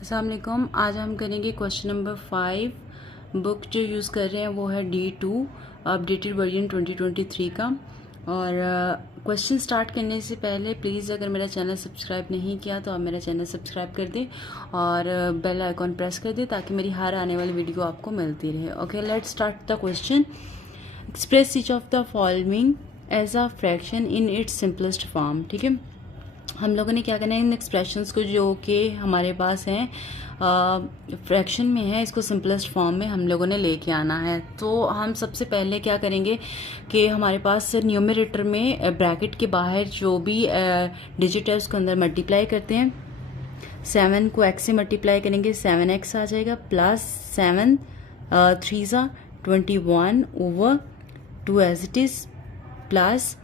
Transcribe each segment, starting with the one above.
अस्सलाम वालेकुम। आज हम करेंगे क्वेश्चन नंबर 5। बुक जो यूज़ कर रहे हैं वो है D2 अपडेटेड वर्जन 2023 का। और क्वेश्चन स्टार्ट करने से पहले प्लीज़ अगर मेरा चैनल सब्सक्राइब नहीं किया तो आप मेरा चैनल सब्सक्राइब कर दें और बेल आइकॉन प्रेस कर दें ताकि मेरी हर आने वाली वीडियो आपको मिलती रहे। Okay, let's start the question. Express each of the following as a fraction in its simplest form. ठीक है, हम लोगों ने क्या करना है, इन एक्सप्रेशंस को जो कि हमारे पास हैं फ्रैक्शन में है, इसको सिंपलेस्ट फॉर्म में हम लोगों ने लेके आना है। तो हम सबसे पहले क्या करेंगे कि हमारे पास न्यूमरेटर में ब्रैकेट के बाहर जो भी डिजिट है उसको अंदर मल्टीप्लाई करते हैं। 7 को x से मल्टीप्लाई करेंगे 7x आ जाएगा, प्लस 7 3 ज़ा 21 over 2 as it is, plus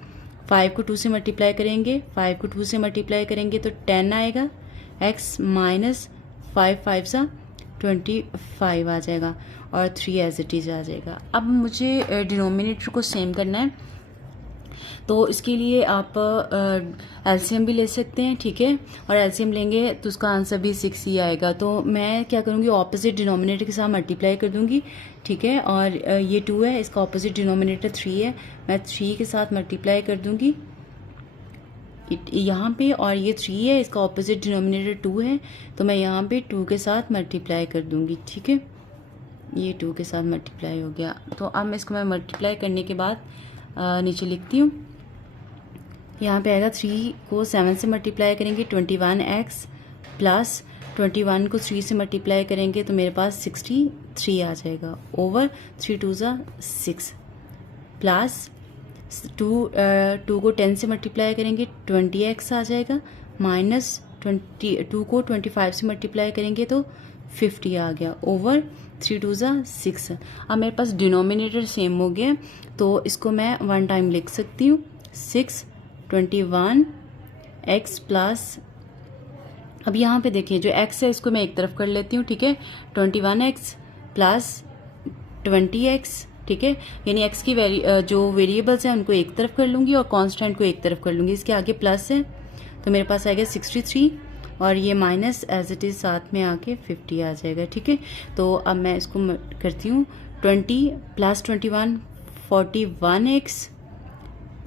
5 को 2 से मल्टीप्लाई करेंगे, 5 को 2 से मल्टीप्लाई करेंगे तो 10 आएगा, x माइनस 5 5 सा 25 आ जाएगा और 3 एज इट इज आ जाएगा। अब मुझे डिनोमिनेटर को सेम करना है, तो इसके लिए आप एलसीएम भी ले सकते हैं। ठीक है, और एलसीएम लेंगे तो उसका आंसर भी 6 ही आएगा। तो मैं क्या करूँगी, ऑपोजिट डिनोमिनेटर के साथ मल्टीप्लाई कर दूंगी। ठीक है, और ये 2 है, इसका ऑपोजिट डिनोमिनेटर 3 है, मैं 3 के साथ मल्टीप्लाई कर दूंगी यहाँ पे, और ये 3 है, इसका ऑपोजिट डिनोमिनेटर 2 है, तो मैं यहाँ पे 2 के साथ मल्टीप्लाई कर दूंगी। ठीक है, ये 2 के साथ मल्टीप्लाई हो गया। तो अब मैं इसको मल्टीप्लाई करने के बाद नीचे लिखती हूँ। यहाँ पे आएगा 3 को 7 से मल्टीप्लाई करेंगे 21x, प्लस 21 को 3 से मल्टीप्लाई करेंगे तो मेरे पास 63 आ जाएगा, ओवर 3 2 ज़ा 6, प्लस 2 को 10 से मल्टीप्लाई करेंगे 20x आ जाएगा, माइनस 2 को 25 से मल्टीप्लाई करेंगे तो 50 आ गया, ओवर 3 2 ज़ा 6। अब मेरे पास डिनोमिनेटर सेम हो गया तो इसको मैं वन टाइम लिख सकती हूँ, 6 21 x प्लस, अब यहाँ पे देखिए जो x है इसको मैं एक तरफ कर लेती हूँ। ठीक है, 21x प्लस 20x। ठीक है, यानी x की जो वेरिएबल्स हैं उनको एक तरफ कर लूँगी और कांस्टेंट को एक तरफ कर लूँगी। इसके आगे प्लस है तो मेरे पास आएगा 63 और ये माइनस एज इट इज़ साथ में आके 50 आ जाएगा। ठीक है, तो अब मैं इसको करती हूँ 20 प्लस 21 41x।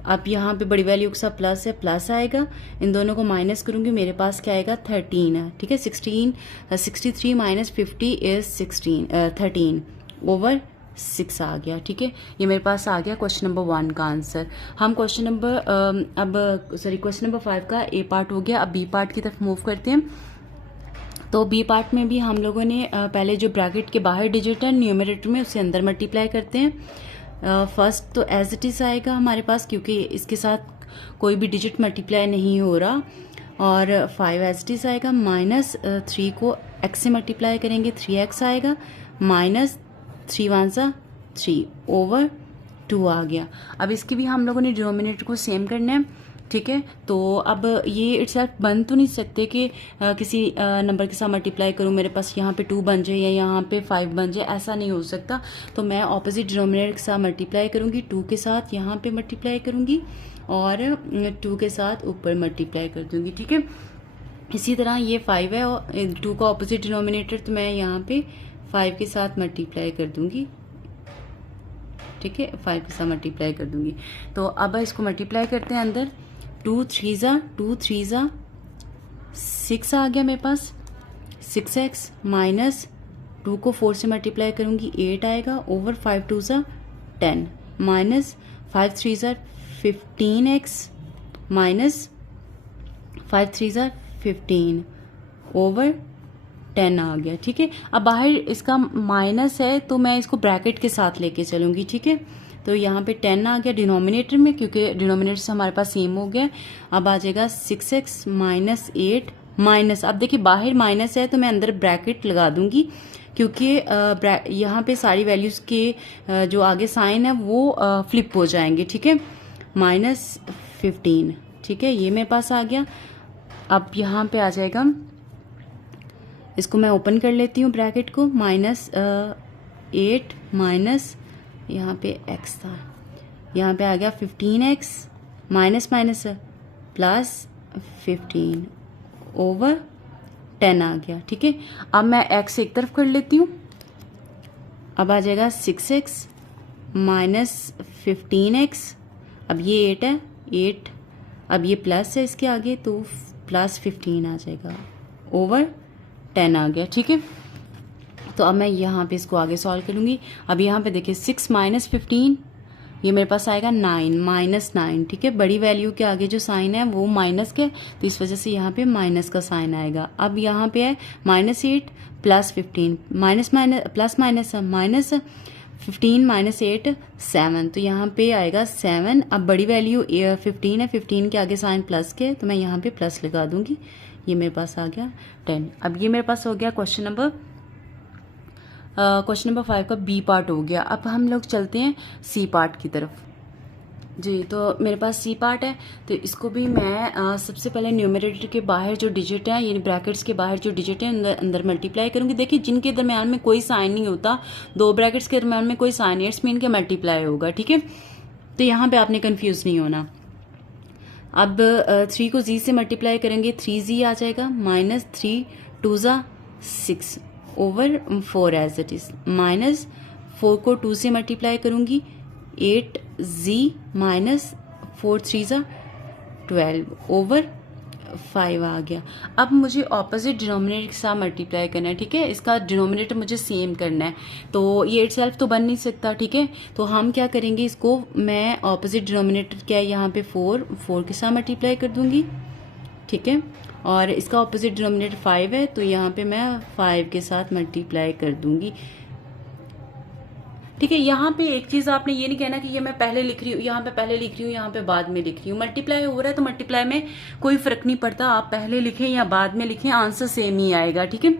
अब यहाँ पे बड़ी वैल्यू के साथ प्लस है, प्लस आएगा, इन दोनों को माइनस करूँगी, मेरे पास क्या आएगा 13 है। ठीक है, 63 माइनस 50 इज 13 ओवर 6 आ गया। ठीक है, ये मेरे पास आ गया क्वेश्चन नंबर 1 का आंसर। हम क्वेश्चन नंबर 5 का ए पार्ट हो गया, अब बी पार्ट की तरफ मूव करते हैं। तो बी पार्ट में भी हम लोगों ने पहले जो ब्रैकेट के बाहर डिजिट है न्यूमरेटर में उससे अंदर मल्टीप्लाई करते हैं। फर्स्ट तो एज इट इज़ आएगा हमारे पास, क्योंकि इसके साथ कोई भी डिजिट मल्टीप्लाई नहीं हो रहा, और 5 एज इट इज़ आएगा, माइनस 3 को x से मल्टीप्लाई करेंगे 3x आएगा, माइनस 3 1 सा 3 ओवर 2 आ गया। अब इसकी भी हम लोगों ने डिनोमिनेटर को सेम करना है। ठीक है, तो अब ये इटसेल्फ बन तो नहीं सकते कि किसी नंबर के साथ मल्टीप्लाई करूँ, मेरे पास यहाँ पे 2 बन जाए या यहाँ पे 5 बन जाए, ऐसा नहीं हो सकता। तो मैं ऑपोजिट डिनोमिनेटर के साथ मल्टीप्लाई करूँगी, 2 के साथ यहाँ पे मल्टीप्लाई करूँगी और 2 के साथ ऊपर मल्टीप्लाई कर दूँगी। ठीक है, इसी तरह ये 5 है और 2 का ऑपोजिट डिनोमिनेटर, तो मैं यहाँ पे 5 के साथ मल्टीप्लाई कर दूँगी। ठीक है, 5 के साथ मल्टीप्लाई कर दूँगी। तो अब इसको मल्टीप्लाई करते हैं अंदर, 2 3 ज़ा 6 आ गया मेरे पास, 6x माइनस 2 को 4 से मल्टीप्लाई करूँगी 8 आएगा, ओवर 5 2 ज़ा 10, माइनस 5 3 ज़ा 15x माइनस 5 3 ज़ा 15 ओवर 10 आ गया। ठीक है, अब बाहर इसका माइनस है तो मैं इसको ब्रैकेट के साथ लेके चलूँगी। ठीक है, तो यहाँ पे 10 आ गया डिनोमिनेटर में, क्योंकि डिनोमिनेटर से हमारे पास सेम हो गया। अब आ जाएगा 6x माइनस 8 माइनस, अब देखिए बाहर माइनस है तो मैं अंदर ब्रैकेट लगा दूंगी, क्योंकि यहाँ पे सारी वैल्यूज़ के जो आगे साइन है वो फ्लिप हो जाएंगे। ठीक है, माइनस 15। ठीक है, ये मेरे पास आ गया। अब यहाँ पे आ जाएगा, इसको मैं ओपन कर लेती हूँ ब्रैकेट को, माइनस 8 माइनस यहाँ पे x था, यहाँ पे आ गया 15x minus minus plus 15 over 10 आ गया। ठीक है, अब मैं x एक तरफ कर लेती हूँ। अब आ जाएगा 6x माइनस 15x, अब ये 8 है, 8, अब ये प्लस है इसके आगे तो प्लस 15 आ जाएगा, ओवर 10 आ गया। ठीक है, तो अब मैं यहाँ पे इसको आगे सॉल्व करूँगी। अब यहाँ पे देखिए 6 माइनस 15, ये मेरे पास आएगा 9, माइनस 9। ठीक है, बड़ी वैल्यू के आगे जो साइन है वो माइनस के, तो इस वजह से यहाँ पे माइनस का साइन आएगा। अब यहाँ पे है -8 plus 15, minus minus plus minus minus 15 minus 8 7, तो यहाँ पे आएगा 7। अब बड़ी वैल्यू 15 है, 15 के आगे साइन प्लस के, तो मैं यहाँ पे प्लस लगा दूंगी। ये मेरे पास आ गया 10। अब ये मेरे पास हो गया क्वेश्चन नंबर 5 का बी पार्ट हो गया। अब हम लोग चलते हैं सी पार्ट की तरफ जी। तो मेरे पास सी पार्ट है, तो इसको भी मैं सबसे पहले न्यूमरेटर के बाहर जो डिजिट है, यानी ब्रैकेट्स के बाहर जो डिजिट है अंदर मल्टीप्लाई करूंगी। देखिए जिनके दरम्यान में कोई साइन नहीं होता, 2 ब्रैकेट्स के दरम्यान में कोई साइन है, इट्स मीन के मल्टीप्लाई होगा। ठीक है, तो यहाँ पे आपने कंफ्यूज नहीं होना। अब 3 को z से मल्टीप्लाई करेंगे, 3z आ जाएगा, माइनस 3 2 ज़ा 6 over 4 as it is, minus 4 को 2 से मल्टीप्लाई करूंगी, 8z माइनस 4 3 ज़ा 12 ओवर 5 आ गया। अब मुझे ऑपोजिट डिनोमिनेटर के साथ मल्टीप्लाई करना है। ठीक है, इसका डिनोमिनेटर मुझे सेम करना है, तो ये इटसेल्फ तो बन नहीं सकता। ठीक है, तो हम क्या करेंगे, इसको मैं ऑपोजिट डिनोमिनेटर क्या है यहाँ पे 4 के साथ मल्टीप्लाई कर दूंगी। ठीक है, और इसका ऑपोजिट डिनोमिनेटर 5 है, तो यहाँ पे मैं 5 के साथ मल्टीप्लाई कर दूंगी। ठीक है, यहाँ पे एक चीज आपने ये नहीं कहना कि ये मैं पहले लिख रही हूँ, यहाँ पे पहले लिख रही हूँ, यहाँ पे बाद में लिख रही हूँ। मल्टीप्लाई हो रहा है तो मल्टीप्लाई में कोई फर्क नहीं पड़ता, आप पहले लिखें या बाद में लिखें, आंसर सेम ही आएगा। ठीक है,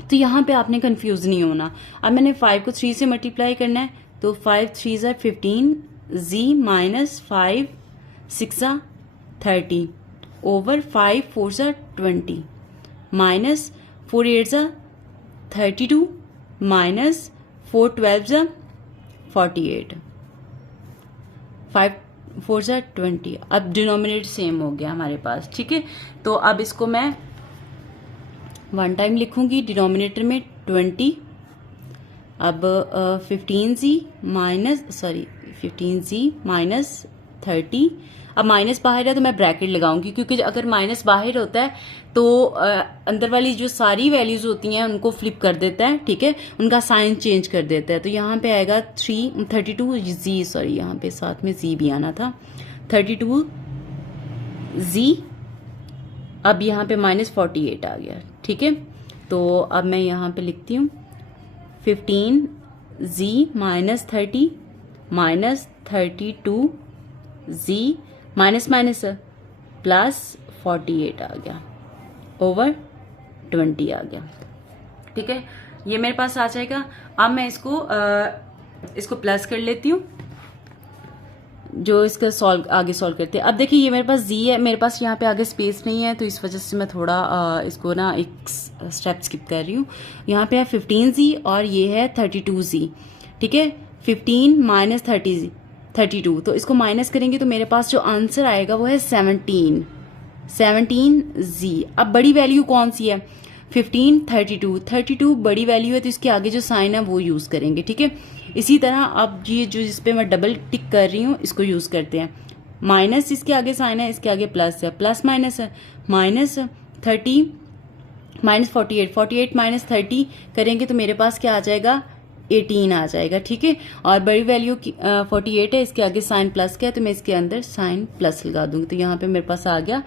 तो यहाँ पे आपने कंफ्यूज नहीं होना। अब मैंने 5 को 3 से मल्टीप्लाई करना है, तो 5 3 ज़ा 15, z माइनस 5 6 ज़ा 30 ओवर 5 4 ज़ा 20, माइनस 4 8 ज़ा 32 माइनस 4 12 ज़ा 48, 5 4 ज़ा 20। अब डिनोमिनेटर सेम हो गया हमारे पास। ठीक है, तो अब इसको मैं 1 टाइम लिखूंगी, डिनोमिनेटर में 20। अब 15z माइनस 30। अब माइनस बाहर है तो मैं ब्रैकेट लगाऊंगी, क्योंकि अगर माइनस बाहर होता है तो अंदर वाली जो सारी वैल्यूज होती हैं उनको फ्लिप कर देता है। ठीक है, उनका साइन चेंज कर देता है। तो यहाँ पे आएगा 32z, सॉरी यहाँ पे साथ में z भी आना था, 32z। अब यहाँ पे माइनस 48 आ गया। ठीक है, तो अब मैं यहाँ पे लिखती हूँ 15z minus 30 minus 32z minus minus plus 48 आ गया, ओवर 20 आ गया। ठीक है, ये मेरे पास आ जाएगा। अब मैं इसको प्लस कर लेती हूँ, जो इसका आगे सॉल्व करते हैं। अब देखिए ये मेरे पास z है, मेरे पास यहाँ पे आगे स्पेस नहीं है, तो इस वजह से मैं थोड़ा इसको ना एक स्टेप स्किप कर रही हूँ। यहाँ पे है 15z और ये है 32z। ठीक है, 15 माइनस 32, तो इसको माइनस करेंगे तो मेरे पास जो आंसर आएगा वो है 17z। अब बड़ी वैल्यू कौन सी है, 15 32 बड़ी वैल्यू है, तो इसके आगे जो साइन है वो यूज करेंगे। ठीक है, इसी तरह अब ये जो जिस पे मैं डबल टिक कर रही हूँ इसको यूज करते हैं। माइनस इसके आगे साइन है, इसके आगे प्लस है, प्लस माइनस है, माइनस 30 माइनस 48 माइनस 30 करेंगे तो मेरे पास क्या आ जाएगा, 18 आ जाएगा। ठीक है, और बड़ी वैल्यू 48 है, इसके आगे साइन प्लस का है, तो मैं इसके अंदर साइन प्लस लगा दूंगी, तो यहाँ पे मेरे पास आ गया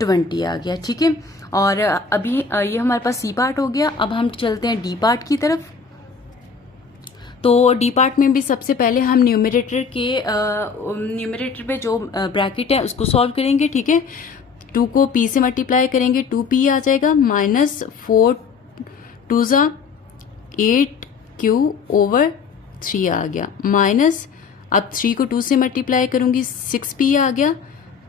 20 आ गया। ठीक है, और अभी ये हमारे पास सी पार्ट हो गया। अब हम चलते हैं डी पार्ट की तरफ। तो डी पार्ट में भी सबसे पहले हम न्यूमरेटर पे जो ब्रैकेट है उसको सॉल्व करेंगे। ठीक है, 2 को p से मल्टीप्लाई करेंगे, 2p आ जाएगा, माइनस 4 2 ज़ा 8q ओवर 3 आ गया, माइनस अब 3 को 2 से मल्टीप्लाई करूंगी 6p आ गया,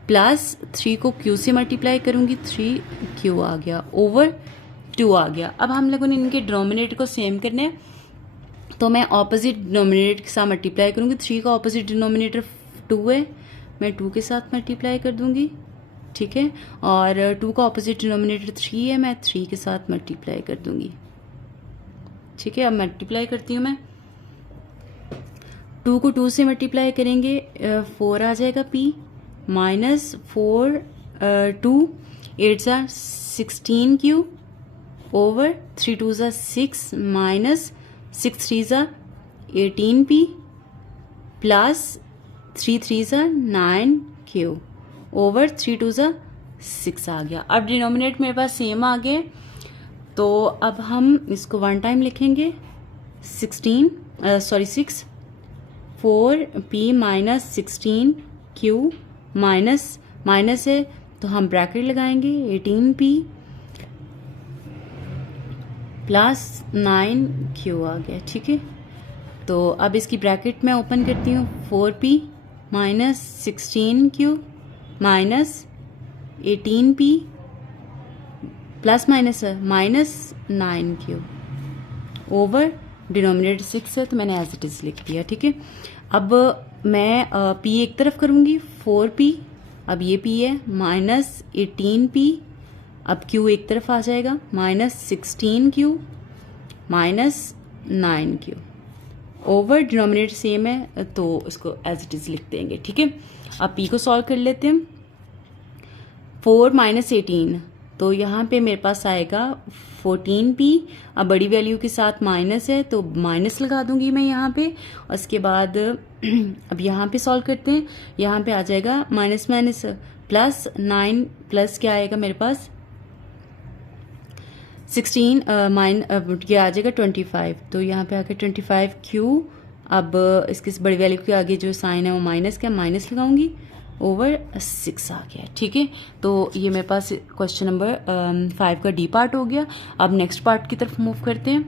प्लस 3 को q से मल्टीप्लाई करूंगी 3q आ गया, ओवर 2 आ गया। अब हम लोगों ने इनके डिनोमिनेटर को सेम करना है, तो मैं ऑपोजिट डिनोमिनेटर के साथ मल्टीप्लाई करूंगी। 3 का ऑपोजिट डिनोमिनेटर 2 है, मैं 2 के साथ मल्टीप्लाई कर दूंगी। ठीक है। और 2 का ऑपोजिट डिनोमिनेटर 3 है, मैं 3 के साथ मल्टीप्लाई कर दूंगी, ठीक है। अब मल्टीप्लाई करती हूँ मैं, 2 को 2 से मल्टीप्लाई करेंगे 4 आ जाएगा p माइनस 4 2 8 ज़ा 16 क्यूब ओवर 3 2 ज़ा 6 माइनस 6 3 ज़ा 18 p प्लस 3 3 ज़ा 9 क्यूब ओवर 3 2 ज़ा 6 आ गया। अब डिनोमिनेट मेरे पास सेम आ गए, तो अब हम इसको वन टाइम लिखेंगे 6 4p minus 16 Q minus minus है तो हम ब्रैकेट लगाएंगे 18p प्लस 9q आ गया, ठीक है। तो अब इसकी ब्रैकेट मैं ओपन करती हूँ, 4p minus 16q minus 18p plus minus है माइनस 9q ओवर डिनोमिनेटर 6 है तो मैंने एज इट इज लिख दिया, ठीक है। अब मैं p एक तरफ करूंगी 4p, अब ये p है माइनस 18p, अब q एक तरफ आ जाएगा minus 16q minus 9q over denominator same है तो इसको एज इट इज लिख देंगे, ठीक है। अब p को सॉल्व कर लेते हैं, 4 माइनस 18 तो यहाँ पे मेरे पास आएगा 14p, अब बड़ी वैल्यू के साथ माइनस है तो माइनस लगा दूंगी मैं यहाँ पे। और उसके बाद अब यहाँ पे सॉल्व करते हैं, यहाँ पे आ जाएगा माइनस माइनस प्लस 9 प्लस क्या आएगा मेरे पास 16 ये आ जाएगा 25, तो यहाँ पे आकर 25q, अब इसके बड़ी वैल्यू के आगे जो साइन है वो माइनस का माइनस लगाऊंगी ओवर 6 आ गया, ठीक है। तो ये मेरे पास क्वेश्चन नंबर 5 का डी पार्ट हो गया। अब नेक्स्ट पार्ट की तरफ मूव करते हैं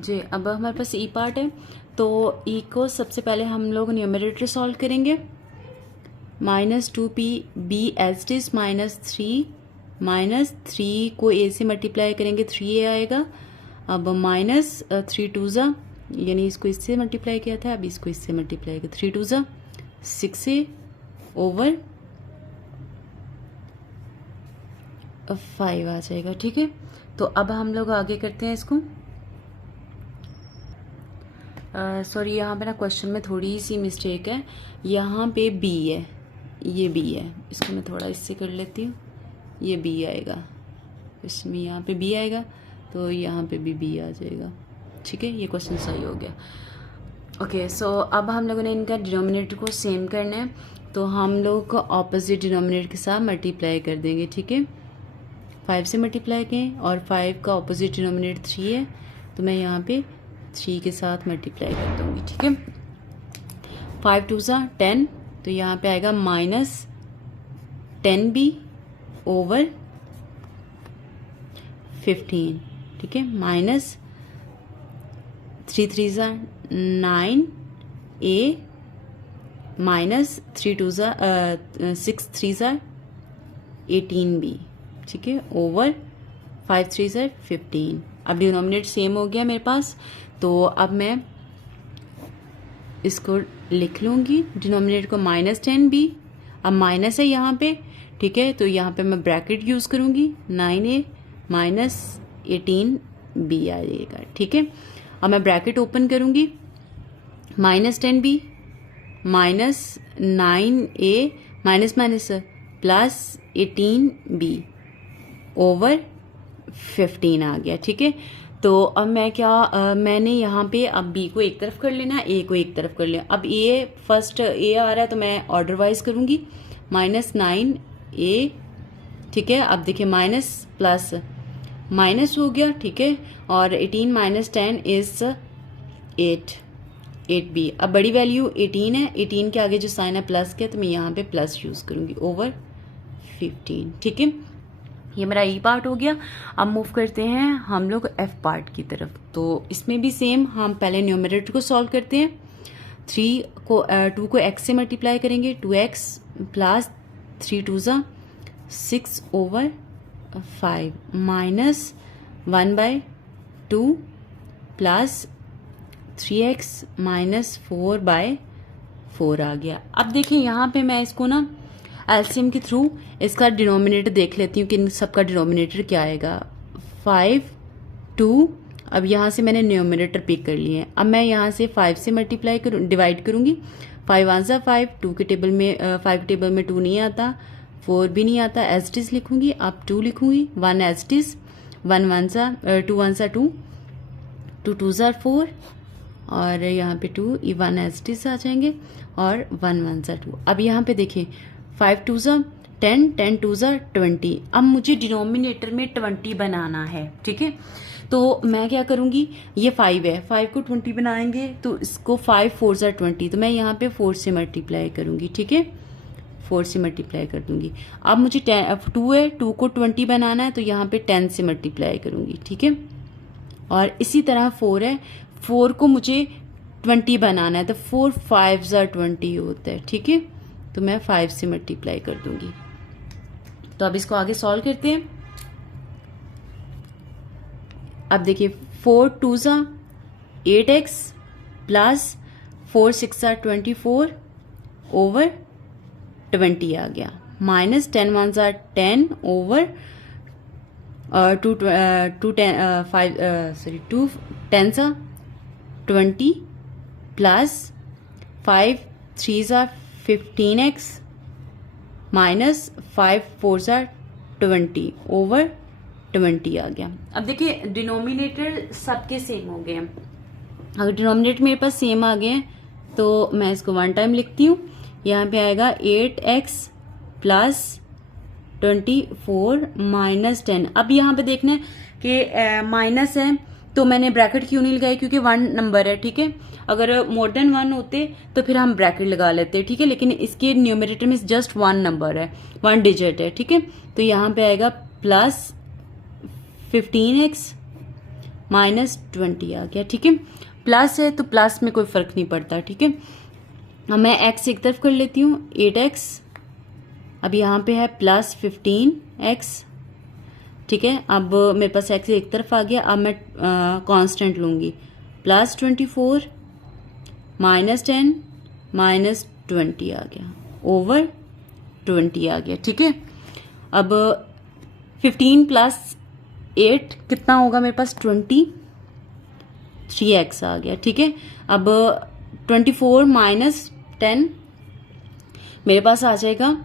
जी। अब हमारे पास ई पार्ट है, तो ई को सबसे पहले हम लोग न्यूमरेटर सॉल्व करेंगे, minus 2p b as it is minus 3 को a से मल्टीप्लाई करेंगे 3a आएगा। अब माइनस 3 2 ज़ा, यानी इसको इससे मल्टीप्लाई किया था, अब इसको इससे मल्टीप्लाई किया 3 2 ज़ा 6a ओवर 5 आ जाएगा, ठीक है। तो अब हम लोग आगे करते हैं इसको, सॉरी यहाँ पे ना क्वेश्चन में थोड़ी सी मिस्टेक है, यहाँ पे b है, ये b है, इसको मैं थोड़ा इससे कर लेती हूँ, ये b आएगा, इसमें यहाँ पे b आएगा तो यहाँ पे भी b आ जाएगा, ठीक है। ये क्वेश्चन सही हो गया। ओके, सो अब हम लोगों ने इनका डिनोमिनेटर को सेम करना है, तो हम लोग को ऑपोजिट डिनोमिनेटर के साथ मल्टीप्लाई कर देंगे, ठीक है। 5 से मल्टीप्लाई करें और 5 का ऑपोजिट डिनोमिनेटर 3 है तो मैं यहाँ पे 3 के साथ मल्टीप्लाई कर दूँगी, ठीक है। 5 2 ज़ा 10 तो यहाँ पे आएगा माइनस 10b ओवर 15, ठीक है, माइनस 3 3 ज़ा 9a माइनस 3 2 ज़ा 6 3 ज़ा 18b, ठीक है, ओवर 5 3 ज़ा 15। अब डिनोमिनेटर सेम हो गया मेरे पास, तो अब मैं इसको लिख लूँगी डिनोमिनेटर को माइनस 10b, अब माइनस है यहाँ पे, ठीक है, तो यहाँ पे मैं ब्रैकेट यूज़ करूँगी 9a माइनस 18b आ जाएगा, ठीक है। अब मैं ब्रैकेट ओपन करूँगी, minus 10b minus 9a minus minus plus 18b over 15 आ गया, ठीक है। तो अब मैं क्या मैंने यहाँ पे अब b को एक तरफ कर लेना, a को एक तरफ कर लेना। अब a फर्स्ट a आ रहा है तो मैं ऑर्डर वाइज करूँगी, माइनस 9a, ठीक है। अब देखिए माइनस प्लस माइनस हो गया, ठीक है, और 18 माइनस 10 इज 8b। अब बड़ी वैल्यू 18 है, 18 के आगे जो साइन है प्लस के, तो मैं यहाँ पे प्लस यूज़ करूँगी ओवर 15, ठीक है। ये मेरा ई पार्ट हो गया। अब मूव करते हैं हम लोग एफ पार्ट की तरफ, तो इसमें भी सेम हम पहले न्यूमरेटर को सॉल्व करते हैं, 2 को x से मल्टीप्लाई करेंगे 2x प्लस 3 2 ज़ा 6 over 5 minus 1/2 plus 3x minus 4/4 आ गया। अब देखिए यहाँ पे मैं इसको ना एलसीएम के थ्रू इसका डिनोमिनेटर देख लेती हूँ कि इन सबका डिनोमिनेटर क्या आएगा। 5 2, अब यहाँ से मैंने न्यूमरेटर पिक कर लिए हैं। अब मैं यहाँ से 5 से मल्टीप्लाई डिवाइड करूँगी। 5 1 सा 5, 2 के टेबल में 5 के टेबल में 2 नहीं आता, 4 भी नहीं आता, एज इट इज लिखूंगी। अब 2 लिखूंगी, 1 एज इट इज, 1 1 सा 2 1 सा 2, 2 2 सा 4, और यहाँ पे 2 1 एज इट इज आ जाएंगे, और 1 1 सा 2। अब यहाँ पे देखिए 5 2 सा 10, 10 2 सा 20। अब मुझे डिनोमिनेटर में 20 बनाना है, ठीक है। तो मैं क्या करूँगी, ये 5 है, 5 को 20 बनाएंगे तो इसको 5 4 सा 20, तो मैं यहाँ पे 4 से मल्टीप्लाई करूँगी, ठीक है, 4 से मल्टीप्लाई कर दूंगी। अब मुझे 2 है, 2 को 20 बनाना है तो यहाँ पे 10 से मल्टीप्लाई करूँगी, ठीक है। और इसी तरह 4 है, 4 को मुझे 20 बनाना है तो 4 5 सा 20 होता है, ठीक है, तो मैं 5 से मल्टीप्लाई कर दूंगी। तो अब इसको आगे सॉल्व करते हैं। अब देखिए 4 2 सा 8x प्लस 4 6 सा 24 ओवर 20 आ गया, माइनस 10 1 सा 10 ओवर 2 10 सा 20 प्लस 5 3 सा 15x माइनस 5 4 सा 20 ओवर 20 आ गया। अब देखिए डिनोमिनेटर सबके सेम हो गए हैं। अगर डिनोमिनेटर मेरे पास सेम आ गए हैं तो मैं इसको 1 टाइम लिखती हूँ। यहाँ पे आएगा 8x प्लस 24 माइनस 10। अब यहाँ पे देखना है कि माइनस है तो मैंने ब्रैकेट क्यों नहीं लगाई, क्योंकि 1 नंबर है, ठीक है। अगर मोर देन 1 होते तो फिर हम ब्रैकेट लगा लेते, ठीक है, लेकिन इसके न्यूमरेटर में जस्ट 1 नंबर है, 1 डिजिट है, ठीक है। तो यहाँ पे आएगा प्लस 15x माइनस 20 आ गया, ठीक है। प्लस है तो प्लस में कोई फर्क नहीं पड़ता, ठीक है। अब मैं x एक तरफ कर लेती हूँ, 8x, अब यहाँ पे है प्लस 15x, ठीक है। अब मेरे पास x एक तरफ आ गया। अब मैं कांस्टेंट लूंगी, प्लस 24 माइनस 10 माइनस 20 आ गया, ओवर 20 आ गया, ठीक है। अब 15 प्लस 8 कितना होगा मेरे पास, 23x आ गया, ठीक है। अब 24 माइनस 10 मेरे पास आ जाएगा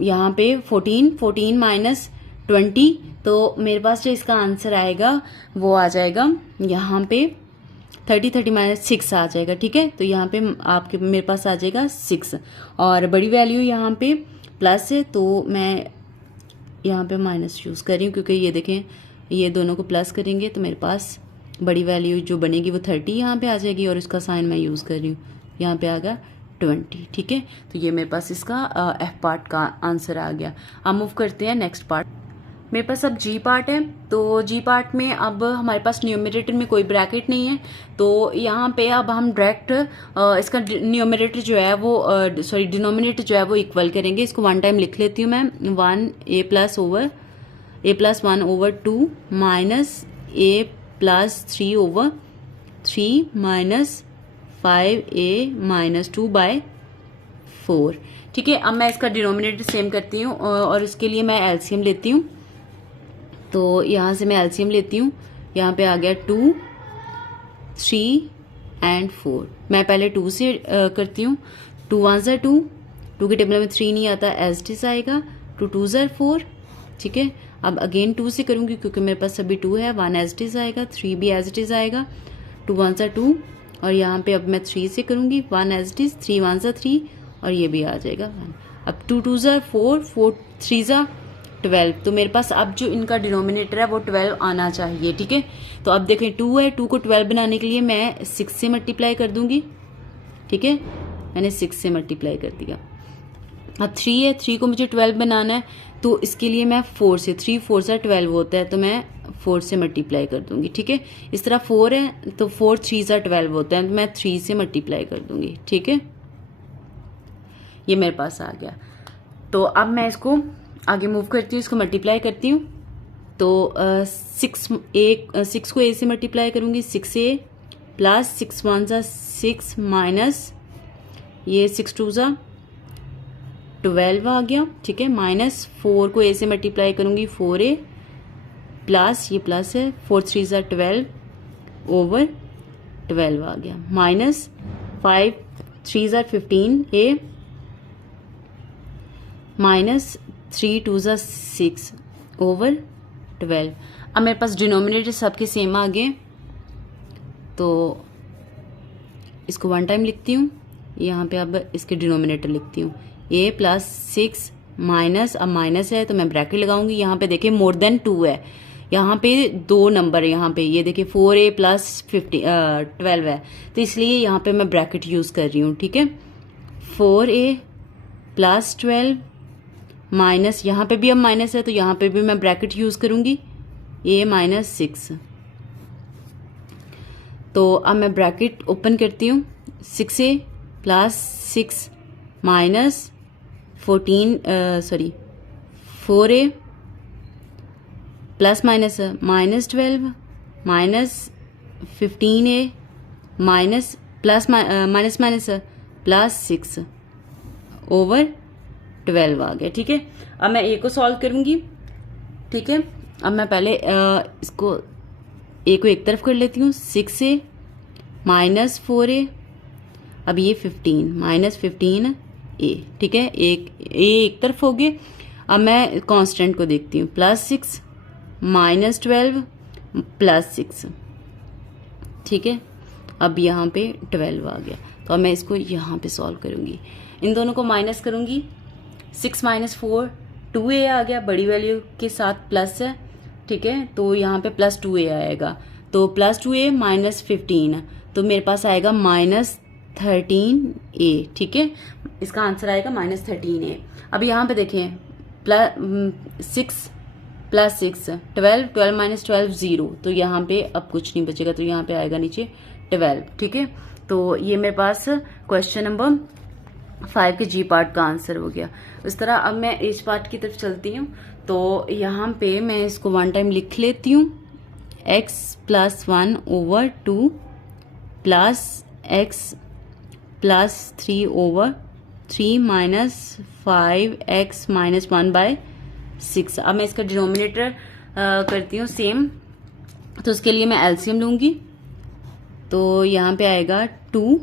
यहाँ पे 14 माइनस 20, तो मेरे पास जो इसका आंसर आएगा वो आ जाएगा यहाँ पे 30 माइनस 6 आ जाएगा, ठीक है। तो यहाँ पे आपके मेरे पास आ जाएगा 6, और बड़ी वैल्यू यहाँ पे प्लस है तो मैं यहाँ पे माइनस यूज़ कर रही हूँ, क्योंकि ये देखें ये दोनों को प्लस करेंगे तो मेरे पास बड़ी वैल्यू जो बनेगी वो 30 यहाँ पे आ जाएगी, और इसका साइन मैं यूज़ कर रही हूँ, यहाँ पे आ गया 20, ठीक है। तो ये मेरे पास इसका एफ पार्ट का आंसर आ गया। अब मूव करते हैं नेक्स्ट पार्ट। मेरे पास अब जी पार्ट है, तो जी पार्ट में अब हमारे पास न्यूमरेटर में कोई ब्रैकेट नहीं है, तो यहाँ पे अब हम डायरेक्ट इसका न्यूमरेटर जो है वो डिनोमिनेटर जो है वो इक्वल करेंगे। इसको 1 टाइम लिख लेती हूँ मैं, 1 a plus 1 over 2 minus a plus 3 over 3 minus 5a minus 2 by 4, ठीक है। अब मैं इसका डिनोमिनेटर सेम करती हूँ और इसके लिए मैं एलसीएम लेती हूँ। तो यहाँ से मैं एलसीएम लेती हूँ, यहाँ पे आ गया 2 3 एंड 4। मैं पहले 2 से करती हूँ, 2 1 ज़ा 2, 2 के टेबल में 3 नहीं आता, एज इट इज आएगा, 2 2 ज़ा 4, ठीक है। अब अगेन 2 से करूँगी क्योंकि मेरे पास सभी 2 है, 1 एज इट इज आएगा, 3 भी एज इट इज आएगा, 2 1 ज़ा 2, और यहाँ पे अब मैं 3 से करूँगी, 1 एज इट इज, 3 1 ज़ा 3, और ये भी आ जाएगा 1। अब 2 2 ज़ा 4, 4 3 ज़ा 12, तो मेरे पास अब जो इनका डिनोमिनेटर है वो 12 आना चाहिए, ठीक है। तो अब देखें 2 है, 2 को 12 बनाने के लिए मैं 6 से मल्टीप्लाई कर दूंगी, ठीक है, मैंने 6 से मल्टीप्लाई कर दिया। अब 3 है, 3 को मुझे 12 बनाना है, तो इसके लिए मैं 4 से, 3 4 सा 12 होता है, तो मैं 4 से मल्टीप्लाई कर दूंगी, ठीक है। इस तरह 4 है तो 4 3 सा 12 होता है, तो मैं 3 से मल्टीप्लाई कर दूंगी, ठीक है। ये मेरे पास आ गया। तो अब मैं इसको आगे मूव करती हूँ, इसको मल्टीप्लाई करती हूँ। तो 6 को a से मल्टीप्लाई करूंगी, 6a प्लस 6 1 सा 6 माइनस ये 6 2 सा 12 आ गया, ठीक है। माइनस 4 को ए से मल्टीप्लाई करूंगी 4a प्लस, ये प्लस है, 4 3 ज़ा 12 ओवर 12 आ गया, माइनस 5 3 ज़ा 15a माइनस 3 2 ज़ा 6 ओवर 12। अब मेरे पास डिनोमिनेटर सबके सेम आ गए, तो इसको वन टाइम लिखती हूँ, यहाँ पे अब इसके डिनोमिनेटर लिखती हूँ a प्लस 6 माइनस, अब माइनस है तो मैं ब्रैकेट लगाऊंगी। यहाँ पे देखिए मोर देन 2 है, यहाँ पे 2 नंबर है, यहाँ पे ये देखिए 4a प्लस 12 है, तो इसलिए यहाँ पे मैं ब्रैकेट यूज कर रही हूँ, ठीक है। 4a प्लस 12 माइनस, यहाँ पे भी अब माइनस है तो यहाँ पे भी मैं ब्रैकेट यूज करूंगी, a माइनस 6। तो अब मैं ब्रैकेट ओपन करती हूँ, 6a plus 6 minus 4a plus minus minus 12 minus 15a minus plus minus minus plus 6 over 12 आ गया, ठीक है। अब मैं a को सॉल्व करूंगी, ठीक है। अब मैं पहले इसको a को एक तरफ कर लेती हूँ, 6a माइनस 4a, अब ये 15 माइनस 15a, ठीक है। एक तरफ हो गए। अब मैं कांस्टेंट को देखती हूँ, प्लस 6 माइनस 12 प्लस 6, ठीक है। अब यहाँ पे 12 आ गया, तो अब मैं इसको यहाँ पे सॉल्व करूंगी, इन दोनों को माइनस करूंगी। 6 माइनस 4 2a आ गया, बड़ी वैल्यू के साथ प्लस है, ठीक है, तो यहाँ पे प्लस 2a आएगा, तो प्लस 2a माइनस 15, तो मेरे पास आएगा माइनस 13a, ठीक है। इसका आंसर आएगा माइनस 13a। अब यहाँ पे देखें, प्लस 6 प्लस 6 12, 12 माइनस 12 0, तो यहाँ पे अब कुछ नहीं बचेगा, तो यहाँ पे आएगा नीचे 12, ठीक है। तो ये मेरे पास क्वेश्चन नंबर 5 के जी पार्ट का आंसर हो गया। इस तरह अब मैं एच पार्ट की तरफ चलती हूँ, तो यहाँ पे मैं इसको वन टाइम लिख लेती हूँ, x plus 1 over 2 plus x plus 3 over 3 minus 5x minus 1 by 6। अब मैं इसका डिनोमिनेटर करती हूँ सेम, तो उसके लिए मैं एलसीएम लूंगी, तो यहाँ पे आएगा 2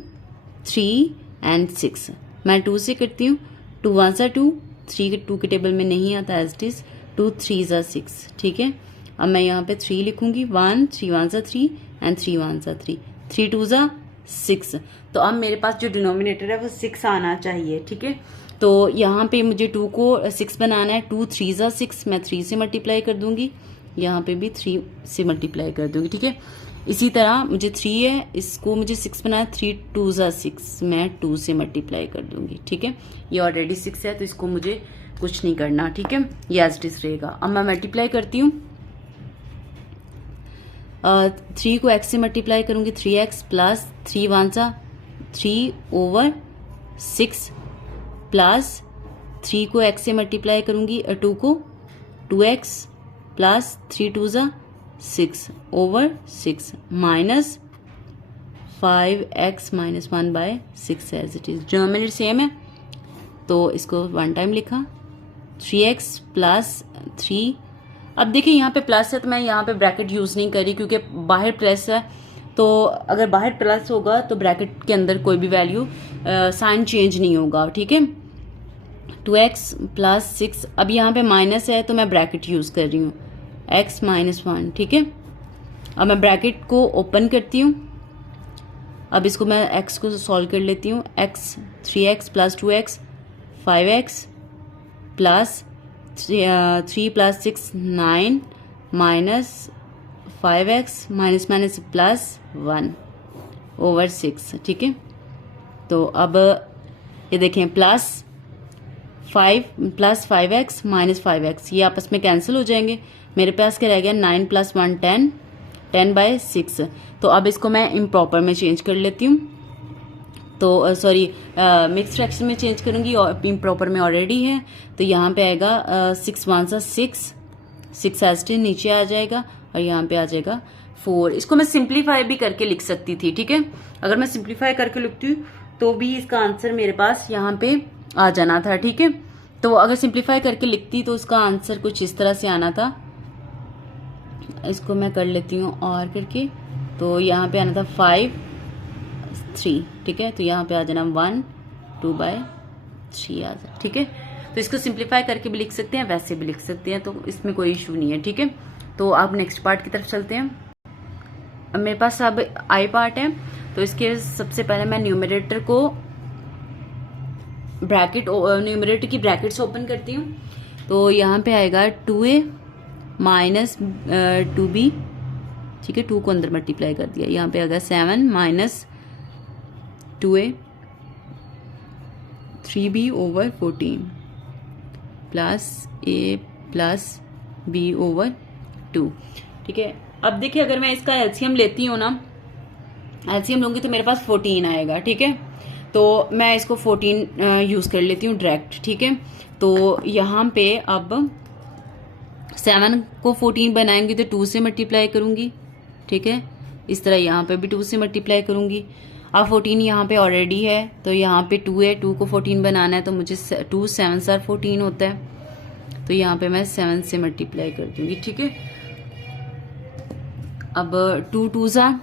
3 एंड 6। मैं 2 से करती हूँ, 2 1 सा 2, 3 2 के टेबल में नहीं आता एज इट इज, 2 3 सा 6, ठीक है। अब मैं यहाँ पे 3 लिखूंगी, 1 3 1 सा 3 एंड 3 1 सा 3, 3 2 सा 6। तो अब मेरे पास जो डिनोमिनेटर है वो 6 आना चाहिए, ठीक है। तो यहाँ पे मुझे 2 को 6 बनाना है, 2 3 सा 6, मैं 3 से मल्टीप्लाई कर दूंगी, यहाँ पे भी 3 से मल्टीप्लाई कर दूंगी, ठीक है। इसी तरह मुझे 3 है, इसको मुझे 6 बनाना है, 3 2 सा 6, मैं 2 से मल्टीप्लाई कर दूंगी, ठीक है। ये ऑलरेडी 6 है, तो इसको मुझे कुछ नहीं करना, ठीक है, ये एज इट इज रहेगा। अब मैं मल्टीप्लाई करती हूँ, 3 को x से मल्टीप्लाई करूंगी, 3x प्लस 3 1 सा 3 ओवर 6 प्लस 3 को x से मल्टीप्लाई करूंगी, 2 को 2x प्लस 3 2 सा 6 over 6 minus 5x minus 1 by 6 as it is. Denominator same है, तो इसको वन टाइम लिखा, 3x प्लस 3। अब देखिए यहाँ पे प्लस है, तो मैं यहाँ पे ब्रैकेट यूज नहीं करी क्योंकि बाहर प्लस है, तो अगर बाहर प्लस होगा तो ब्रैकेट के अंदर कोई भी वैल्यू साइन चेंज नहीं होगा, ठीक है। 2x प्लस 6, अब यहाँ पे माइनस है तो मैं ब्रैकेट यूज कर रही हूँ, x माइनस 1, ठीक है। अब मैं ब्रैकेट को ओपन करती हूँ, अब इसको मैं x को सॉल्व कर लेती हूँ, x 3x plus 2x 5x plus 3 plus 6 9 minus 5x minus minus plus 1 over 6, ठीक है। तो अब ये देखें, प्लस 5x माइनस 5x, ये आपस में कैंसिल हो जाएंगे, मेरे पास क्या रह गया, 9 प्लस 1 10, 10 बाय 6। तो अब इसको मैं इम्प्रॉपर में चेंज कर लेती हूँ, तो सॉरी मिक्स फ्रैक्शन में चेंज करूंगी, और इम्प्रॉपर में ऑलरेडी है, तो यहाँ पे आएगा 6 1 सा 6 एज नीचे आ जाएगा, और यहाँ पे आ जाएगा 4। इसको मैं सिंप्लीफाई भी करके लिख सकती थी, ठीक है। अगर मैं सिंप्लीफाई करके लिखती हूँ तो भी इसका आंसर मेरे पास यहाँ पे आ जाना था, ठीक है। तो अगर सिंप्लीफाई करके लिखती तो उसका आंसर कुछ इस तरह से आना था। इसको मैं कर लेती हूँ और करके, तो यहाँ पे आना था 5 3, ठीक है। तो यहाँ पे आ जाना 1 2/3 आ जाए, ठीक है। तो इसको सिंप्लीफाई करके भी लिख सकते हैं, वैसे भी लिख सकते हैं, तो इसमें कोई इशू नहीं है, ठीक है। तो आप नेक्स्ट पार्ट की तरफ चलते हैं। अब मेरे पास अब आई पार्ट है, तो इसके सबसे पहले मैं न्यूमरेटर को न्यूमरेटर की ब्रैकेट्स ओपन करती हूँ। तो यहाँ पे आएगा 2a माइनस 2b, ठीक है। 2 को अंदर मल्टीप्लाई कर दिया, यहाँ पे आएगा 7 minus 2a 3b over 14 plus a plus b over 2, ठीक है। अब देखिए, अगर मैं इसका एलसीएम लेती हूँ ना, एलसीएम लूंगी तो मेरे पास 14 आएगा, ठीक है। तो मैं इसको 14 यूज कर लेती हूँ डायरेक्ट, ठीक है। तो यहाँ पे अब 7 को 14 बनाएंगे तो 2 से मल्टीप्लाई करूंगी, ठीक है। इस तरह यहाँ पे भी 2 से मल्टीप्लाई करूंगी। अब 14 यहाँ पे ऑलरेडी है, तो यहाँ पे 2 है, 2 को 14 बनाना है, तो मुझे 2 7 * 14 होता है, तो यहाँ पे मैं 7 से मल्टीप्लाई कर दूंगी, ठीक है। अब 2 2 *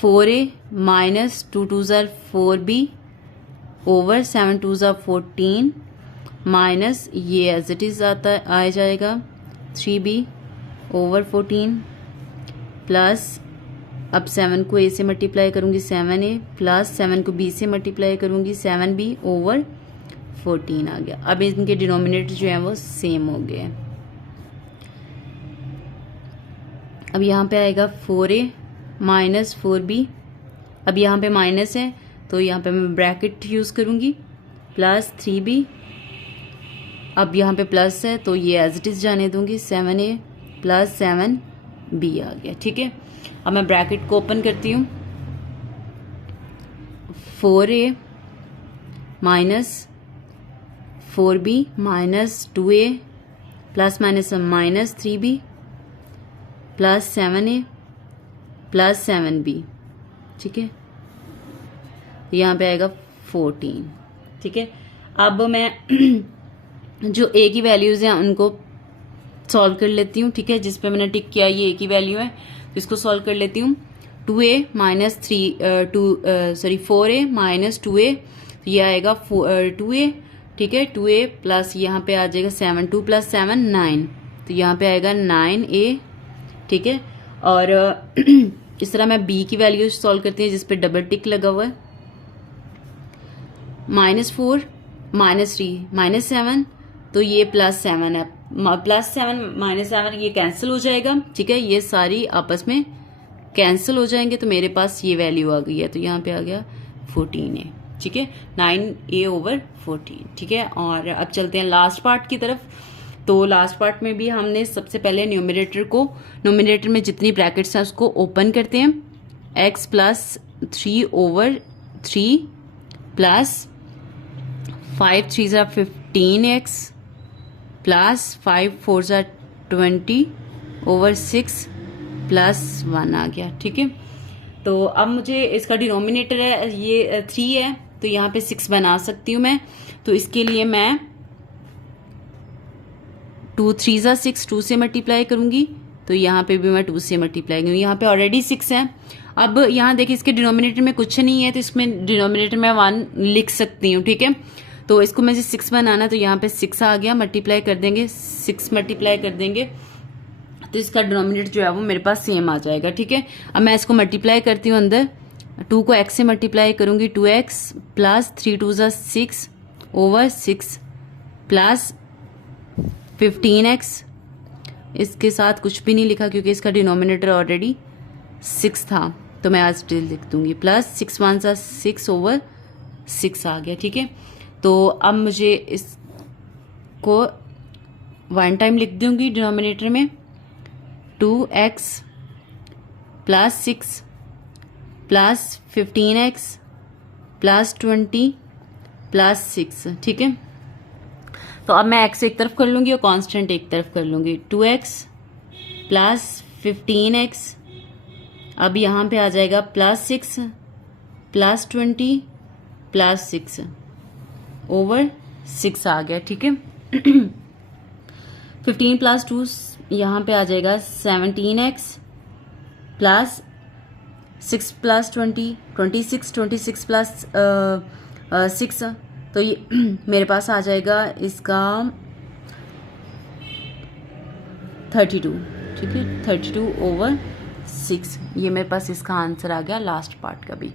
4a minus 2 2 * 4b over 7 2 * 14 minus ये एज इट इज आ जाएगा 3b ओवर 14 प्लस, अब 7 को a से मल्टीप्लाई करूंगी 7a प्लस 7 को b से मल्टीप्लाई करूंगी 7b ओवर 14 आ गया। अब इनके डिनोमिनेटर जो है वो सेम हो गए। अब यहाँ पे आएगा 4a माइनस 4b, अब यहाँ पे माइनस है तो यहाँ पे मैं ब्रैकेट यूज करूंगी, प्लस 3b, अब यहाँ पे प्लस है तो ये एज इट इज जाने दूंगी 7a प्लस 7b आ गया, ठीक है। अब मैं ब्रैकेट को ओपन करती हूँ, 4a minus 4b minus 2a plus minus minus 3b plus 7a plus 7b, ठीक है। यहाँ पे आएगा 14, ठीक है। अब मैं जो a की वैल्यूज हैं उनको सॉल्व कर लेती हूँ, ठीक है। जिस पे मैंने टिक किया ये a की वैल्यू है, तो इसको सॉल्व कर लेती हूँ। 2a minus 4a minus 2a, तो ये आएगा 2a, ठीक है। 2a प्लस यहाँ पे आ जाएगा 7, 2 + 7 9, तो यहाँ पे आएगा 9a, ठीक है। और इस तरह मैं b की वैल्यू सॉल्व करती हूँ, जिस पे डबल टिक लगा हुआ है। -4 -3 -7, तो ये +7 है, +7 -7 ये कैंसिल हो जाएगा, ठीक है। ये सारी आपस में कैंसिल हो जाएंगे, तो मेरे पास ये वैल्यू आ गई है, तो यहाँ पे आ गया 14a, ठीक है। 9a ओवर 14, ठीक है। और अब चलते हैं लास्ट पार्ट की तरफ। तो लास्ट पार्ट में भी हमने सबसे पहले न्यूमरेटर में जितनी ब्रैकेट्स हैं उसको ओपन करते हैं। x plus 3 over 3 plus 5 3 * 15x plus 5 4 * 20 over 6 plus 1 आ गया, ठीक है। तो अब मुझे इसका डिनोमिनेटर है ये 3 है, तो यहाँ पे 6 बना सकती हूँ मैं। तो इसके लिए मैं 2 3 * 6 2 से मल्टीप्लाई करूंगी, तो यहाँ पे भी मैं 2 से मल्टीप्लाई करूंगी। यहाँ पे ऑलरेडी 6 है। अब यहाँ देखिए इसके डिनोमिनेटर में कुछ नहीं है, तो इसमें डिनोमिनेटर में 1 लिख सकती हूँ, ठीक है। तो इसको मुझे 6 बनाना, तो यहाँ पे 6 आ गया, मल्टीप्लाई कर देंगे, 6 मल्टीप्लाई कर देंगे, तो इसका डिनोमिनेटर जो है वो मेरे पास सेम आ जाएगा, ठीक है। अब मैं इसको मल्टीप्लाई करती हूँ अंदर, 2 को x से मल्टीप्लाई करूंगी, 2x plus 3 2 * 6 over 6 plus 15x, इसके साथ कुछ भी नहीं लिखा क्योंकि इसका डिनोमिनेटर ऑलरेडी 6 था, तो मैं आज स्टिल लिख दूंगी, प्लस 6 1 * 6 ओवर 6 आ गया, ठीक है। तो अब मुझे इसको 1 टाइम लिख दूंगी डिनोमिनेटर में, 2x plus 6 plus 15x plus 20 plus 6, ठीक है। तो अब मैं x एक तरफ कर लूंगी और कांस्टेंट एक तरफ कर लूंगी, 2x प्लस 15x, अब यहाँ पे आ जाएगा प्लस 6 प्लस 20 प्लस 6 ओवर 6 आ गया, ठीक है। 15 प्लस 2 यहाँ पे आ जाएगा 17x प्लस 6 प्लस 20, 26, 26 प्लस 6, तो ये मेरे पास आ जाएगा इसका 32, ठीक है। 32/6, ये मेरे पास इसका आंसर आ गया लास्ट पार्ट का भी।